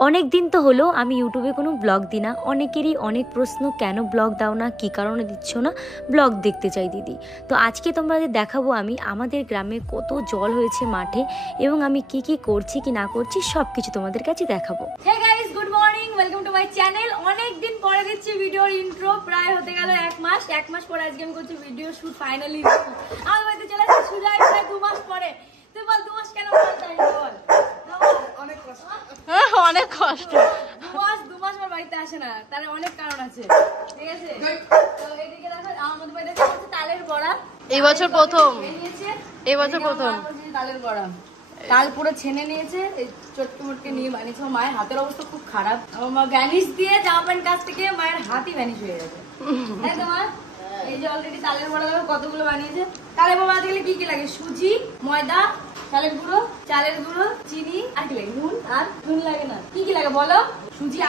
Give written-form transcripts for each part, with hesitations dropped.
অনেক দিন তো হলো আমি ইউটিউবে কোনো ব্লগ দিই না। অনেকেরই অনেক প্রশ্ন, কেন ব্লগ দাও না, কী কারণে দিচ্ছ না, ব্লগ দেখতে চাই দিদি। তো আজকে তোমাদের দেখাবো আমি আমাদের গ্রামে কত জল হয়েছে মাঠে, এবং আমি কি কি করছি কি না করছি সব কিছু তোমাদের কাছে দেখাবো। Hey guys, good morning, welcome to my channel. অনেক দিন পরে দিচ্ছি ভিডিওর ইন্ট্রো, প্রায় হতে গেল এক মাস পরে আজকে আমি করছি ভিডিও শুট। ফাইনালি আমার বাড়িতে চলে আসছে সুজয়, প্রায় 2 মাস পরে। তুই বল 2 মাস কেন বল? অনেক কষ্ট, অনেক কষ্ট। 2 মাস আমার বাড়িতে আসে না, তার অনেক কারণ আছে, ঠিক আছে? তো এদিকে দেখো আমাদের বাড়িতে হচ্ছে তালের বড়া। এই বছর প্রথম তালের বড়া। তাল পুরো ছেনে নিয়েছে, এই চটকে মটকে নিয়ে বানিয়েছে। আমার মায়ের হাতের অবস্থা খুব খারাপ। আমার মা ভ্যানিশ দিয়ে জামা প্যান্ট কাছ থেকে মায়ের হাতই ভ্যানিশ হয়ে গেছে। তাই তোমার এই যে অলরেডি তালের বড়া দেখো কতগুলো বানিয়েছে। তালের বড়া বানাতে গেলে কি কি লাগে? সুজি, ময়দা, চালের গুঁড়ো, চিনি, আর কি লাগে? নুন। আর নুন লাগে না, কি কি লাগে বলো? সুজি,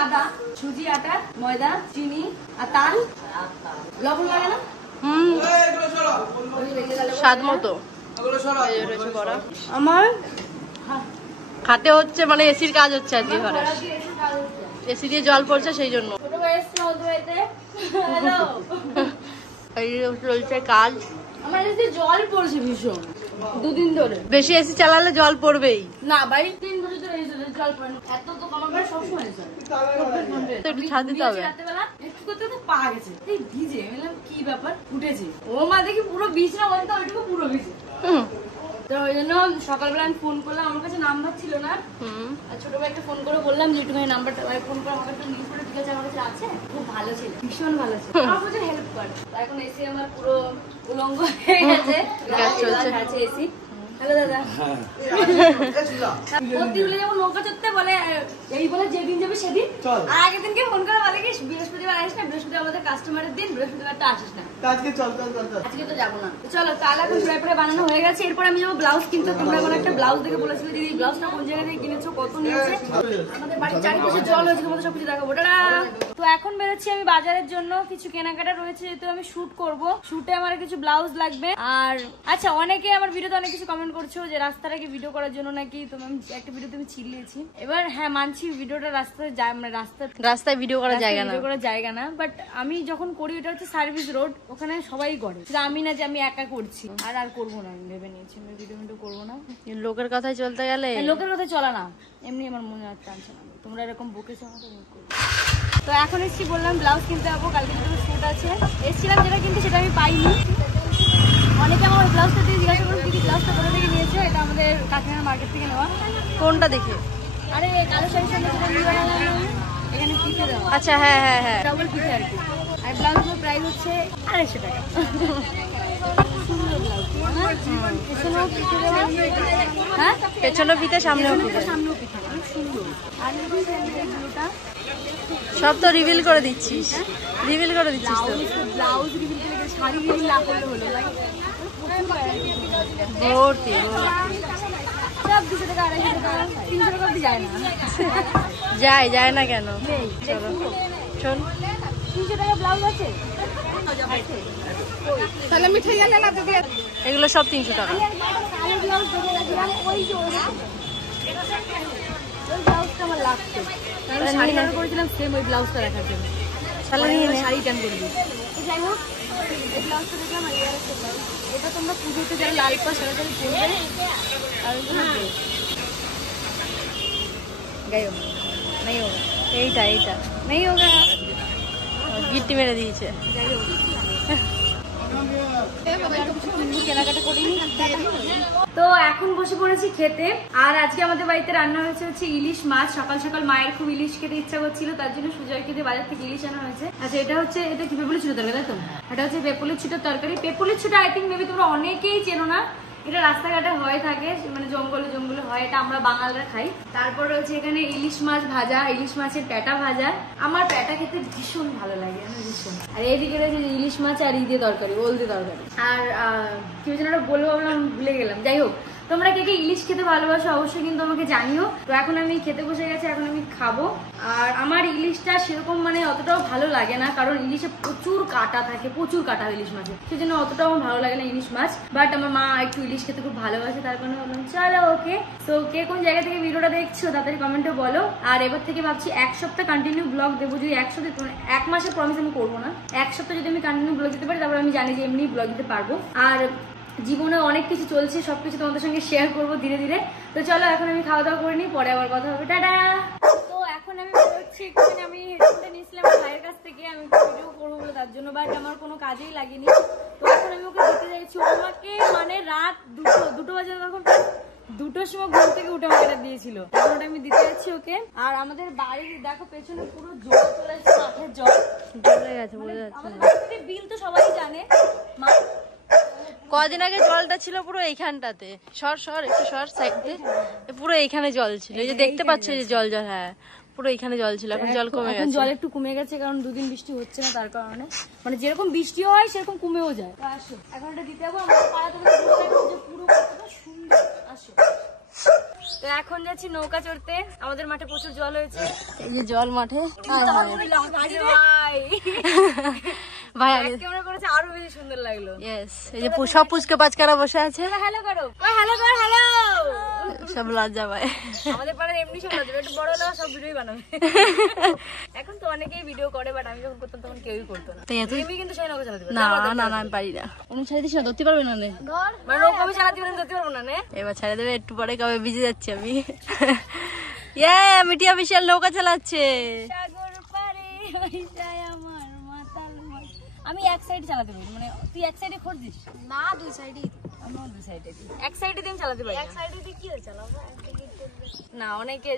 আটা, ময়দা, চিনি আর তাল। লবণ লাগে না? স্বাদ মতো। আমার খাতে হচ্ছে, মানে এসির কাজ হচ্ছে আজকে ঘরে, এসি দিয়ে জল পড়ছে সেই জন্য চলছে কাজ। আমার এসি জল পড়ছে ভীষণ, 2 দিন ধরে। বেশি এসি চালালে জল পড়বেই না ভাই, 3 বছর ধরে জল পড়ে না। এত তো আমার ঘরে সবসময় একটু ছাদ দিতে হবে। রাতেবেলা একটু করতে তো পা গেছে, এই ভিজে। বললাম কি ব্যাপার, উঠেছে। ও মা দেখি পুরো ভিজ না, বলতো ওইটুকু পুরো ভিজে। তো ওই জন্য সকালবেলা আমি ফোন করলাম, আমার কাছে নাম্বার ছিল না। আর ছোট ভাইকে ফোন করে বললাম যে একটুখানি নাম্বারটা ফোন করে আমাকে একটু নিউজ করে, ঠিক আছে? আমার কাছে আছে। খুব ভালো ছিল, ভীষণ ভালো ছিল, আমার প্রচুর হেল্প করে। এখন এসি আমার পুরো উলঙ্গ হয়ে গেছে, আছে এসি। হ্যালো দাদা। যেমন নৌকা চড়তে বলে, এই বলে যেদিন যাবে সেদিন। আর আগের দিনকে ফোন করে বলে কি বৃহস্পতিবার আসিস না, বৃহস্পতিবার আমাদের কাস্টমারের দিন, বৃহস্পতিবারটা আসিস না। আজকে তো যাবো না। চলো, তাহলে এখন প্রায় বানানো হয়ে গেছে। এরপর আমি যাবো ব্লাউজ কিনতে। তোমরা কোনো একটা ব্লাউজ দেখে বলেছিলে দিদি ব্লাউজটা কোন জায়গা থেকে কিনেছো, কত নিয়েছে। আমাদের বাড়ির চারিপাশে জল হয়েছে, তোমাদের সবকিছু দেখাবো। তো এখন বেরোচ্ছি আমি বাজারের জন্য, কিছু কেনাকাটা রয়েছে, যেহেতু আমি শুট করব। শুটে আমার কিছু ব্লাউজ লাগবে। আর আচ্ছা, অনেকে আমার ভিডিওতে অনেক কিছু কমেন্ট করছো যে রাস্তাটাকে ভিডিও করার জন্য নাকি তুমি একটা ভিডিওতে আমি চিল্লিয়েছি। এবার হ্যাঁ মানছি, ভিডিওটা রাস্তায় যায়, মানে রাস্তায় ভিডিও করার জায়গা না, বাট আমি যখন করি এটা হচ্ছে সার্ভিস রোড, ওখানে সবাই করে, আমি না যে আমি একা করছি। আর করবো না, আমি ভেবে নিয়েছি আমি ভিডিও করবো না। লোকের কথায় চলতে গেলে, লোকের কথায় চলা না, এমনি আমার মনে আর টানছে না। তোমরা এরকম বকেছো আমাকে। তো এখন এসছি, বললাম ব্লাউজ কিনতে যাবো, কালকে দুটো শুট আছে। এসছিলাম যেটা কিনতে, সেটা আমি পাইনি। অনেকে আমার ওই ব্লাউজটা দিয়ে জিজ্ঞাসা করুন দিদি ব্লাউজটা কোথা থেকে নিয়েছে। এটা আমাদের কাকিনাড়া মার্কেট থেকে নেওয়া। কোনটা দেখে? আরে কালো শাড়ির সঙ্গে যেটা নিয়ে এখানে ফিতে দেওয়া। আচ্ছা, হ্যাঁ ডাবল ফিতে আর কি। আর ব্লাউজগুলোর প্রাইস হচ্ছে 250 টাকা। পেছনেও ফিতে, সামনেও ফিতে। সব তো রিভিল করে দিচ্ছিস, তো ব্লাউজ রিভিল করে, শাড়ি রিভিল না করলে হলো ভর্তি। সব 200 টাকা, 250 টাকা, 300 টাকা অব্দি যায় না। যায় না কেন? চলো চল। 300 টাকা ব্লাউজ আছে, তাহলে মিঠাই গেলে না দিদি। এগুলো সব 300 টাকা। কালো ব্লাউজ দেখে রাখলাম, ওই যে ওই ব্লাউজটা আমার লাগছে। আমি শাড়ি অর্ডার করেছিলাম সেম ওই ব্লাউজটা দেখার জন্য। শাড়ি টান করবি। যাই হোক, এই ব্লাউজটা দেখলাম। এটা তোমরা পুজোতে যারা লাল পাড় সারাতারি পরবে, আর এইটা নেই হোগা, গিট্টি মেরে দিয়েছে। যাই হোক কেনাকাটা করিনি। তো এখন বসে পড়েছি খেতে। আর আজকে আমাদের বাড়িতে রান্না হচ্ছে ইলিশ মাছ। সকাল সকাল মায়ের খুব ইলিশ খেতে ইচ্ছা করছিল, তার জন্য সুজয় খেতে বাজার থেকে ইলিশ আনা হয়েছে। আচ্ছা, এটা কি পেপুলির ছোট তরকারি? তাই তো, এটা হচ্ছে পেপুলির ছোট তরকারি। পেপুলির ছোট আই থিঙ্ক মেবি তোমরা অনেকেই চেনো না। এটা রাস্তাঘাটে হয়ে থাকে, মানে জঙ্গলে হয়, এটা আমরা বাঙালরা খাই। তারপর রয়েছে এখানে ইলিশ মাছ ভাজা, ইলিশ মাছের প্যাটা ভাজা। আমার প্যাটা খেতে ভীষণ ভালো লাগে, ভীষণ। আর এইদিকে রয়েছে ইলিশ মাছ আর ওল দিয়ে তরকারি। আর কি যেন বলবো, ভুলে গেলাম। যাই হোক, তোমরা কে কে ইলিশ খেতে ভালোবাসো অবশ্যই কিন্তু আমাকে জানিও। তো এখন আমি খেতে বসে গেছি, এখন আমি খাবো। আর আমার ইলিশটা সেরকম মানে অতটাও ভালো লাগে না, কারণ ইলিশে প্রচুর কাটা থাকে, প্রচুর কাটা ইলিশ মাছে, সেই জন্য অতটাও আমার ভালো লাগে না ইলিশ মাছ। বাট আমার মা একটু ইলিশ খেতে খুব ভালোবাসে, তার কারণে বললাম চলো ওকে। তো কে কোন জায়গা থেকে ভিডিওটা দেখছো তাড়াতাড়ি কমেন্টে বলো। আর এবার থেকে ভাবছি 1 সপ্তাহ কন্টিনিউ ব্লগ দেবো। যদি 1 সপ্তাহ 1 মাসের প্রমিস আমি করবো না, 1 সপ্তাহ যদি আমি কন্টিনিউ ব্লগ দিতে পারি তারপর আমি জানি যে এমনি ব্লগ দিতে পারবো। আর জীবনে অনেক কিছু চলছে, সবকিছু তোমাদের সঙ্গে শেয়ার করবো ধীরে ধীরে। তো চলো এখন আমি খাওয়া দাওয়া করে নিই, পরে আবার কথা হবে, টাটা। তো এখন আমি বেরোচ্ছি, একটুখানি আমি হেডফোনটা নিয়েছিলাম ভাইয়ের কাছ থেকে, আমি ভিডিও করবো বলে তার জন্য, বাট আমার কোনো কাজেই লাগেনি। তো এখন আমি ওকে দিতে যাচ্ছি, আমাকে মানে রাত 2 বাজে, তখন 2টোর সময় ঘুম থেকে উঠে আমাকে এটা দিয়েছিল, এখন ওটা আমি দিতে যাচ্ছি ওকে। আর আমাদের বাড়ির দেখো পেছনে পুরো জল চলে যাচ্ছে, মাঠের জল চলে গেছে, বোঝা যাচ্ছে। আমাদের বিল তো সবাই জানে। কদিন আগে জলটা ছিল পুরো এইখানটাতে, সর একটু সর সাইড দিয়ে, পুরো এইখানে জল ছিল, এই যে দেখতে পাচ্ছ যে জল, হ্যাঁ পুরো এইখানে জল ছিল, এখন জল কমে গেছে। জল একটু কমে গেছে, কারণ 2 দিন বৃষ্টি হচ্ছে না, তার কারণে মানে যেরকম বৃষ্টি হয় সেরকম কমেও যায়। আসো এখন এটা দিতে যাবো, আমাদের পাড়াতে পুরো কতটা সুন্দর। আসো, তো এখন যাচ্ছি নৌকা চড়তে, আমাদের মাঠে প্রচুর জল হয়েছে, এই যে জল মাঠে। ভাই ক্যামেরা করেছে, আরো বেশি সুন্দর লাগলো। ইয়েস, এই যে সব পুচকে বাচ্চারা বসে আছে, হ্যালো করো, হ্যালো কর, হ্যালো, সব লজ্জা পায়। আমাদের পাড়ার এমনি সব লজ্জা, একটু বড় হলেও সব ভিডিওই বানাবে। এখন তো অনেকেই ভিডিও করে, বাট আমি যখন করতাম তখন কেউই করতো না। তুমি কিন্তু সেই নৌকা চালাতে না আমি পারি না। আমি ছেড়ে দিস না, ধরতে পারবে না, মানে নৌকা আমি চালাতে পারবো, ধরতে পারবো না। এবার ছেড়ে দেবে, একটু পরে কবে ভিজে যাচ্ছি আমি। মিটিয়া বিশাল নৌকা চালাচ্ছে। সাগর পারে হই যায় আমার মাতাল মন। আমি এক সাইড চালাতে পারি, মানে তুই এক সাইডে খোঁজ দিস না, 2 সাইডেই, আমি 2 সাইডে দিই, এক সাইডে দিন চালাতে পারি। এক সাইডে দিয়ে কি চালাবো না, অনেকে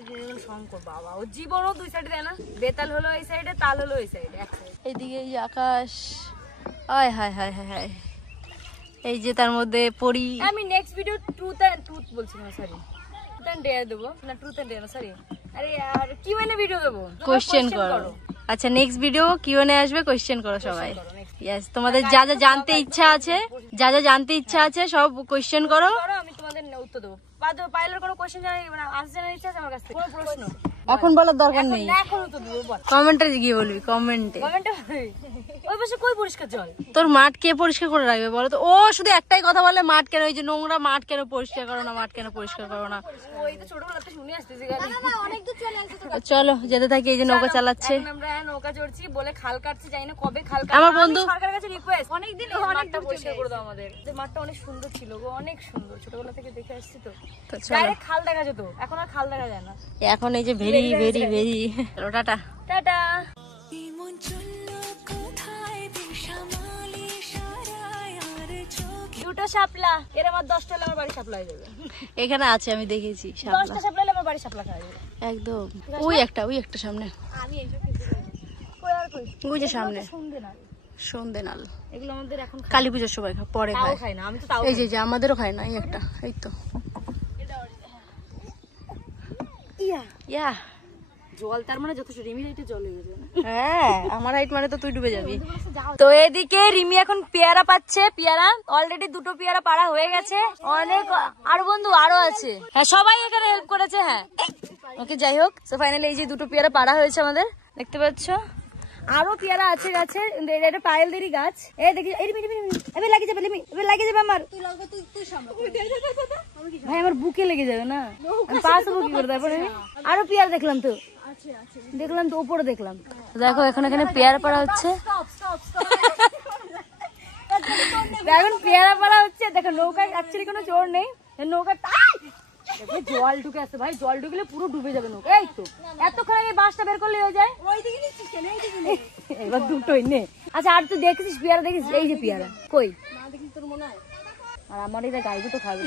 শঙ্কর বাবা ও জীবনও 2 সাইডে দেয় না, বেতাল হলো এই সাইডে, তাল হলো এই সাইডে, এক সাইডে। এইদিকে এই আকাশ, আয় হায় হায় হায় হায়, এই যে তার মধ্যে পড়ি। আমি নেক্সট ভিডিও ট্রুথ বলছি না, সরি ট্রুথ এন্ড ডেয়ার দেবো, না ট্রুথ এন্ড ডেয়ার, সরি, আরে আর কিউএনএ ভিডিও দেবো, কোশ্চেন করো। আচ্ছা নেক্সট ভিডিও কিউএনএ আসবে, কোশ্চেন করো সবাই। ইয়েস, তোমাদের যা যা জানতে ইচ্ছা আছে, সব কোশ্চেন করো, আমি তোমাদের উত্তর দেবো। পাইলের কোনো কোশ্চেন জানাই, মানে আনসার জানার ইচ্ছা আছে আমার কাছে, কোনো প্রশ্ন এখন বলার দরকার নেই, এখন উত্তর দেবো, বল কমেন্টে গিয়ে বলবি, কমেন্টে। ওই পাশে কই পরিষ্কার জল, তোর মাঠ কে পরিষ্কার করে রাখবে বলো তো? ও শুধু একটাই কথা বলে, মাঠ কেন, এই যে নোংরা মাঠ কেন পরিষ্কার করো না, মাঠ কেন পরিষ্কার করো না। ওই তো ছোটবেলাতে শুনে আসতেছি, অনেক দূর চলে আসছে তো। চলো যেতে থাকি, এই যে নৌকা চালাচ্ছে, আমরা নৌকা চড়ছি, বলে খাল কাটছে, জানি না কবে খাল কাটবে। আমার বন্ধু সরকারের কাছে রিকোয়েস্ট, অনেকদিন মাঠটা পরিষ্কার করে দাও আমাদের, যে মাঠটা অনেক সুন্দর ছিল গো, অনেক সুন্দর, ছোটবেলা থেকে দেখে আসছি তো, ডাইরেক্ট খাল দেখা যেত, এখন আর খাল দেখা যায় না, এখন এই যে ভেরি ভেরি ভেরি। চলো টাটা টাটা। দুটো শাপলা, এর আমার 10টা হলে আমার বাড়ি শাপলা হয়ে যাবে, এখানে আছে আমি দেখেছি, 10টা শাপলা হলে আমার বাড়ি শাপলা খাওয়া যাবে একদম। ওই একটা সামনে, আমি এইসব ওই যে সামনে সন্দেনাল, এগুলো আমাদের এখন কালী পুজোর সময় পরে খাই না, আমি তো তাও এই যে আমাদেরও খাই না, এই একটা, এই তো ইয়া জল, তার মানে যথেষ্ট, রিমি হাইটে জল হয়ে গেছে। হ্যাঁ আমার হাইট মানে তো তুই ডুবে যাবি। তো এদিকে রিমি এখন পেয়ারা পাচ্ছে, পেয়ারা অলরেডি 2টো পেয়ারা পাড়া হয়ে গেছে, অনেক আরো বন্ধু আরো আছে, হ্যাঁ সবাই এখানে হেল্প করেছে। হ্যাঁ ওকে, যাই হোক, তো ফাইনালি এই যে 2টো পেয়ারা পাড়া হয়েছে আমাদের, দেখতে পাচ্ছ, আরো পেয়ারা আছে গাছে, এটা পায়েলদেরই গাছ। এই দেখি, এবার লাগিয়ে যাবে, এবার লাগিয়ে যাবে আমার, ভাই আমার বুকে লেগে যাবে না, আমি পাস হবো কি করে? তারপরে আরো পেয়ারা দেখলাম তো উপরে দেখলাম, দেখো এখন এখানে পেয়ারা পাড়া হচ্ছে, এখন পেয়ারা পাড়া হচ্ছে। দেখো নৌকা অ্যাকচুয়ালি কোনো জোর নেই, নৌকা জল ঢুকে আসছে, ভাই জল ঢুকলে পুরো ডুবে যাবে নৌকা। এই তো এতক্ষণ আগে বাসটা বের করলে হয়ে যায়, এবার দুটোই নে। আচ্ছা আর তুই দেখেছিস পেয়ারা, দেখিস এই যে পেয়ারা কই, আর আমার এটা গাইবো তো খাবে।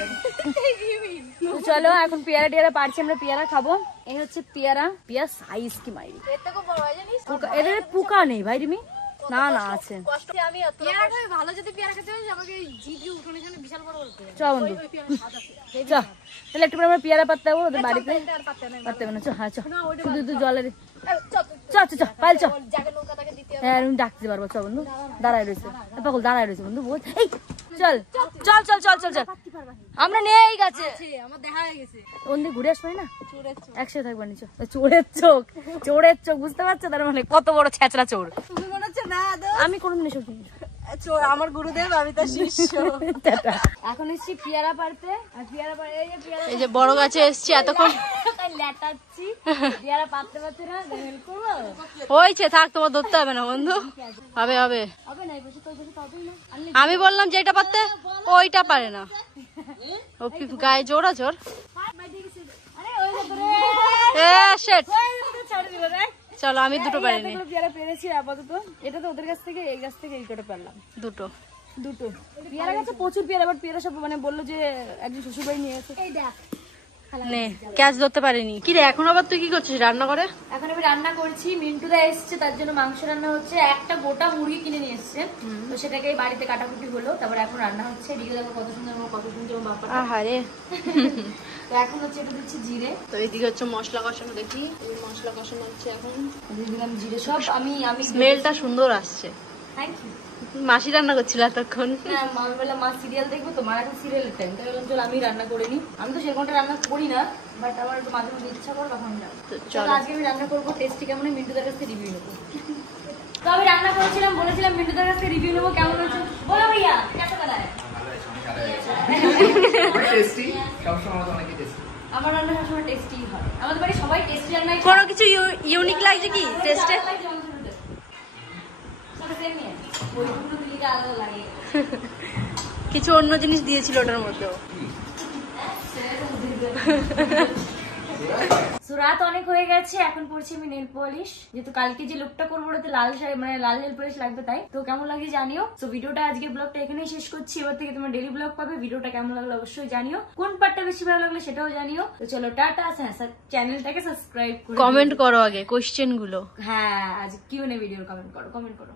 চলো এখন পেয়ারা টিয়ারা পারছি, আমরা পেয়ারা খাবো। এই হচ্ছে পেয়ারা, পেয়ারা সাইজ কি মাইরি, এদের পোকা নেই ভাই রিমি, না আছে। চ বন্ধু চ, তাহলে একটু আমরা পেয়ারা পাততে যাবো ওদের বাড়িতে, পাততে হবে না, চ হ্যাঁ চ, শুধু জলের চ পাইল চ, হ্যাঁ আমি ডাকতে পারবো, চ বন্ধু, দাঁড়ায় রয়েছে পাগল, দাঁড়ায় রয়েছে বন্ধু, বোঝ। এই চল চল চল চল চল চল আমরা নেই গেছে আমার দেখা হয়ে গেছে ওন্দি ঘুরে আসবে না একসাথে থাকবা নিচে চোরের চোখ বুঝতে পারছো তার মানে কত বড় ছেঁচড়া চোর তুমি মনে হচ্ছে না আমি কোনোদিন এসব চোর আমার গুরুদেব আমি তার শিষ্য এখন এসছি পেয়ারা পাড়তে আর পেয়ারা পাড়ে এই যে বড় গাছে এসছি এতক্ষণ লেটাচ্ছি পেয়ারা পাড়তে পারতে না হেল্প করবো হয়েছে থাক তোমার ধরতে হবে না বন্ধু হবে হবে হবে না বসে তো বসে পাবেই না আমি বললাম যে এটা পারতে ওইটা পারে না ও গায়ে জোর আজোর চলো আমি দুটো পারিনি পেয়ারা পেরেছি আপাতত এটা তো ওদের কাছ থেকে এই গাছ থেকে এই কটা পারলাম দুটো পেয়ারা গাছে প্রচুর পেয়ারা বাট পেয়ারা সব মানে বললো যে একজন শ্বশুর বাড়ি নিয়ে এসে এই দেখ নে ক্যাচ ধরতে পারিনি কি রে এখন আবার তুই কি করছিস রান্না করে এখন আমি রান্না করছি মিন্টুদা এসছে তার জন্য মাংস রান্না হচ্ছে একটা গোটা মুরগি কিনে নিয়ে এসছে তো সেটাকে বাড়িতে কাটাকুটি হলো তারপর এখন রান্না হচ্ছে এদিকে দেখো কত সুন্দর কত সুন্দর বাবা আহারে তো এখন হচ্ছে এটা দিচ্ছি জিরে তো এদিকে হচ্ছে মশলা কষানো দেখি এই মশলা কষানো হচ্ছে এখন দিলাম জিরে সব আমি স্মেলটা সুন্দর আসছে থ্যাংক ইউ মাসি রান্না করছিল এতক্ষণ হ্যাঁ আমি বললাম মা সিরিয়াল দেখবো তো মার এখন সিরিয়ালের টাইম তাই বললাম চল আমি রান্না করে নি আমি তো সেরকমটা রান্না করি না বাট আমার একটু মাঝে মধ্যে ইচ্ছা করে তখন চলো আজকে আমি রান্না করবো টেস্টি কেমন মিন্টুদার কাছ থেকে রিভিউ নেবো তো আমি রান্না করেছিলাম বলেছিলাম মিন্টুদার কাছ থেকে রিভিউ নেবো কেমন হয়েছে বলো ভাইয়া কেমন কাটায় আমার রান্না সবসময় টেস্টি হয় আমাদের বাড়ি সবাই টেস্টি রান্নাই কোনো কিছু ইউনিক লাগছে কি টেস্টে কিছু অন্য জিনিস দিয়েছিল ওটার মধ্যে রাত অনেক হয়ে গেছে এখন পড়ছি আমি নেল পলিশ যেহেতু কালকে যে লুকটা করবো ওটাতে লাল শাড়ি মানে লাল নেল পলিশ লাগবে তাই তো কেমন লাগে জানিও তো ভিডিওটা আজকের ব্লগটা এখানেই শেষ করছি এবার থেকে তোমরা ডেইলি ব্লগ পাবে ভিডিওটা কেমন লাগলো অবশ্যই জানিও কোন পার্টটা বেশি ভালো লাগলো সেটাও জানিও তো চলো টাটা চ্যানেলটাকে সাবস্ক্রাইব করো কমেন্ট করো আগে কোশ্চেন গুলো হ্যাঁ আজ কিউএনএ ভিডিওর কমেন্ট করো